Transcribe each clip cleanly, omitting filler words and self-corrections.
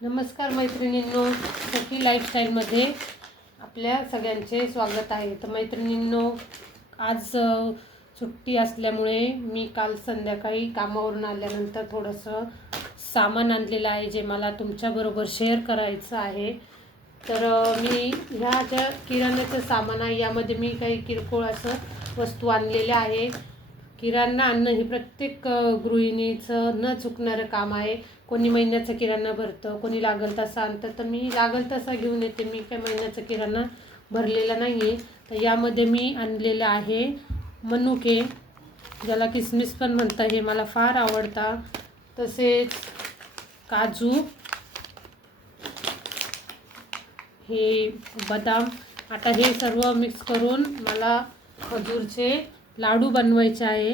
नमस्कार मैत्रिणींनो, सखी लाईफस्टाईलमध्ये आपल्या सगळ्यांचे स्वागत आहे. तर मैत्रिणींनो, आज सुट्टी असल्यामुळे मी काल संध्याकाळी कामावरून आल्यानंतर थोडंसं सामान आणलेलं आहे जे मला तुमच्याबरोबर शेअर करायचं आहे. तर मी ह्या ज्या किराण्याचं सामान आहे यामध्ये मी काही किरकोळ असं वस्तू आणलेल्या आहे. किराणा आणणं हे प्रत्येक गृहिणीचं न चुकणारं काम आहे. कोणी महिन्याचा किराणा भरतं, कोणी लागल तसा आणतं, तर मी लागल तसा घेऊन येते. मी काय महिन्याचा किराणा भरलेला नाही आहे. तर यामध्ये मी आणलेलं आहे मनुके, ज्याला किसमिस पण म्हणतं, हे मला फार आवडतं. तसेच काजू, हे बदाम. आता हे सर्व मिक्स करून मला खजूरचे लाडू बनवायचे आहे.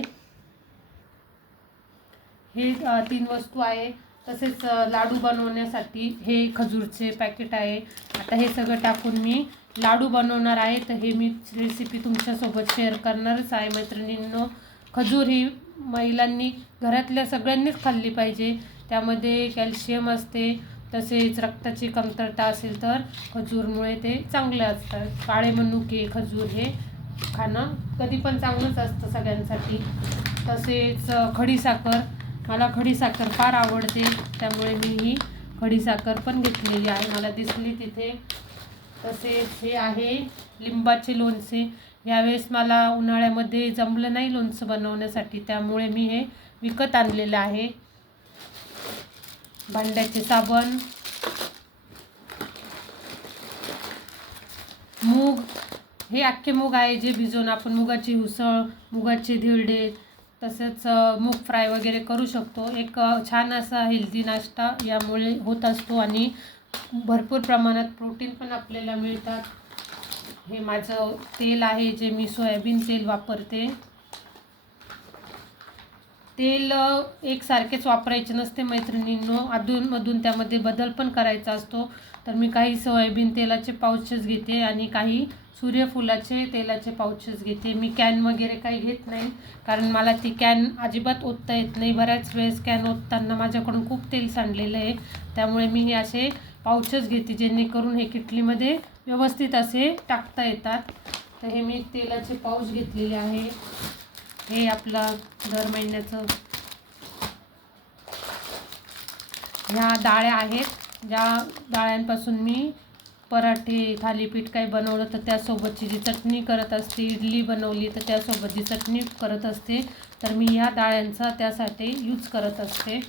हे 3 वस्तू आहे. तसेच लाडू बनवण्यासाठी हे खजूरचे पॅकेट आहे. आता हे सगळं टाकून मी लाडू बनवणार आहे. तर हे मी रेसिपी तुमच्यासोबत शेअर करणारच आहे. मैत्रिणींनो, खजूर ही महिलांनी घरातल्या सगळ्यांनीच खाल्ली पाहिजे. त्यामध्ये कॅल्शियम असते. तसेच रक्ताची कमतरता असेल तर खजूरमुळे ते चांगले असतात. काळे मनुके, खजूर हे खाणं कधी पण चांगलंच असतं सगळ्यांसाठी. तसेच खडीसाखर, मला खडीसाखर फार आवडते, त्यामुळे मी ही खडीसाखर पण घेतलेली आहे, मला दिसली तिथे. तसेच हे आहे लिंबाचे लोणचे. यावेळेस मला उन्हाळ्यामध्ये जमलं नाही लोणचं बनवण्यासाठी, त्यामुळे मी हे विकत आणलेलं आहे. भांड्याचे साबण, मूग, हे अख्खे मूग आहे जे भिजवून आपण मुगाची उसळ, मुगाचे धिरडे, तसेच मूग फ्राय वगैरे करू शकतो. एक छान असा हेल्दी नाश्ता यामुळे होत असतो आणि भरपूर प्रमाणात प्रोटीन पण आपल्याला मिळतात. हे माझं तेल आहे जे मी सोयाबीन तेल वापरते. तेल एकसारखेच वापरायचे नसते मैत्रिणींनो, अधूनमधून त्यामध्ये बदल पण करायचा असतो. तर मी काही सोयाबीन तेलाचे पाउचेस घेते आणि काही सूर्यफुलाचे तेलाचे पाउचेस घेते. मी कॅन वगैरे काही घेत नाही, कारण मला ती कॅन अजिबात ओतता येत नाही. बऱ्याच वेळेस कॅन ओतताना माझ्याकडून खूप तेल सांडलेलं आहे, त्यामुळे मी हे असे पाउचेस घेते जेणेकरून हे किटलीमध्ये व्यवस्थित असे टाकता येतात. तर हे मी तेलाचे पाऊच घेतलेले आहे. हे आपला दर महिन्याचं, ह्या डाळ्या आहेत, ज्या डाळ्यांपासून मी पराठे, थालीपीठ काही बनवलं तर त्यासोबतची जी चटणी करत असते, इडली बनवली तर त्यासोबत जी चटणी करत असते, तर मी ह्या डाळ्यांचा त्यासाठी यूज करत असते.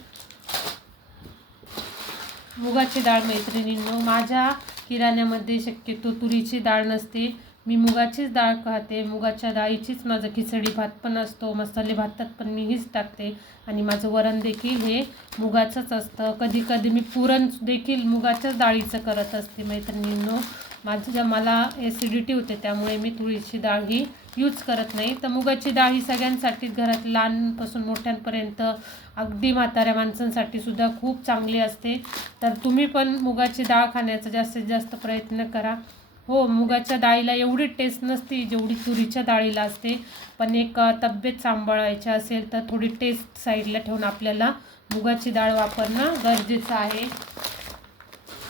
मुगाची डाळ मैत्रिणींनो, माझ्या किराण्यामध्ये शक्यतो तुरीची डाळ नसते, मी मुगाचीच डाळ खाते. मुगाच्या डाळीचीच माझं खिचडी भात पण असतो, मसाले भातात पण मी हीच टाकते आणि माझं वरण देखील हे मुगाचंच असतं. कधी कधी मी पुरण देखील मुगाच्याच डाळीचं करत असते मैत्रिणींनो. मला ॲसिडिटी होते, त्यामुळे मी तुरीची डाळ ही यूज करत नाही. तर मुगाची डाळ ही सगळ्यांसाठीच, घरात लहानपासून मोठ्यांपर्यंत, अगदी म्हाताऱ्या माणसांसाठी सुद्धा खूप चांगली असते. तर तुम्ही पण मुगाची डाळ खाण्याचा जास्तीत जास्त प्रयत्न करा. हो, मुगाच्या डाळीला एवढी टेस्ट नसते जेवढी तुरीच्या डाळीला असते, पण एक तब्येत सांभाळायची असेल तर थोडी टेस्ट साईडला ठेवून आपल्याला मुगाची डाळ वापरणं गरजेचं आहे.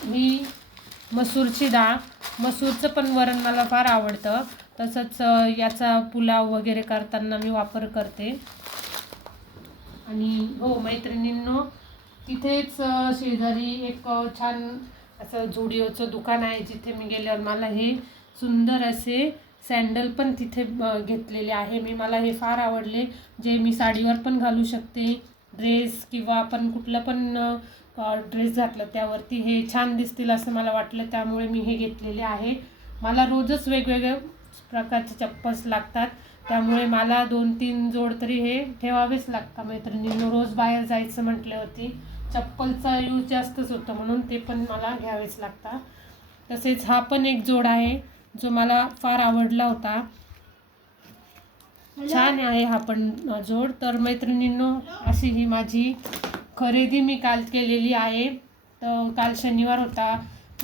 ही मसूरची डाळ, मसूरचं पण वरण मला फार आवडतं. तसंच याचा पुलाव वगैरे करताना मी वापर करते. आणि हो मैत्रिणींनो, तिथेच शेजारी एक छान असं झुडिओचं दुकान आहे, जिथे मी गेल्यावर मला हे सुंदर असे सँडल पण तिथे घेतलेले आहे मी. मला हे फार आवडले, जे मी साडीवर पण घालू शकते, ड्रेस किंवा आपण कुठला पण ड्रेस घातला त्यावरती हे छान दिसतील असं मला वाटलं, त्यामुळे मी हे घेतलेले आहे. मला रोजच वेगवेगळ्या प्रकारचे चप्पल्स लागतात, त्यामुळे मला 2-3 जोड तरी हे ठेवावेच लागतात मैत्रिणींनो. रोज बाहेर जायचं म्हटल्यावरती चप्पलचा यूज जास्तच होतं, म्हणून ते पण मला घ्यावेच लागतात. तसेच हा पण एक जोड आहे जो मला फार आवडला होता, छान आहे हा पण जोड. तर मैत्रिणींनो, अशी ही माझी खरेदी मी काल केलेली आहे. तर काल शनिवार होता,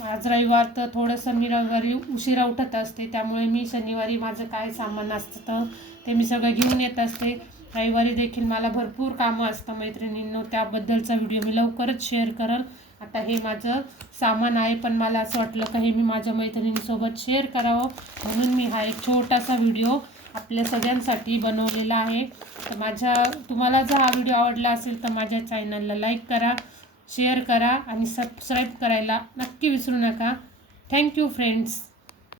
आज रविवार, तर थोडंसं मी रविवारी उशिरा उठत असते, त्यामुळे मी शनिवारी माझं काय सामान असतं ते मी सगळं घेऊन येत असते. रविवारी देखील मला भरपूर कामं असतं मैत्रिणींनो, त्याबद्दलचा व्हिडिओ मी लवकरच शेअर करेल. आता हे माझं सामान आहे, पण मला असं वाटलं का हे मी माझ्या मैत्रिणींसोबत शेअर करावं, म्हणून मी हा एक छोटासा व्हिडिओ आपल्या सगळ्यांसाठी बनवलेला आहे. तर तुम्हाला जर हा व्हिडिओ आवडला असेल तर माझ्या चॅनलला लाईक करा, शेअर करा आणि सबस्क्राईब करायला नक्की विसरू नका. Thank you friends.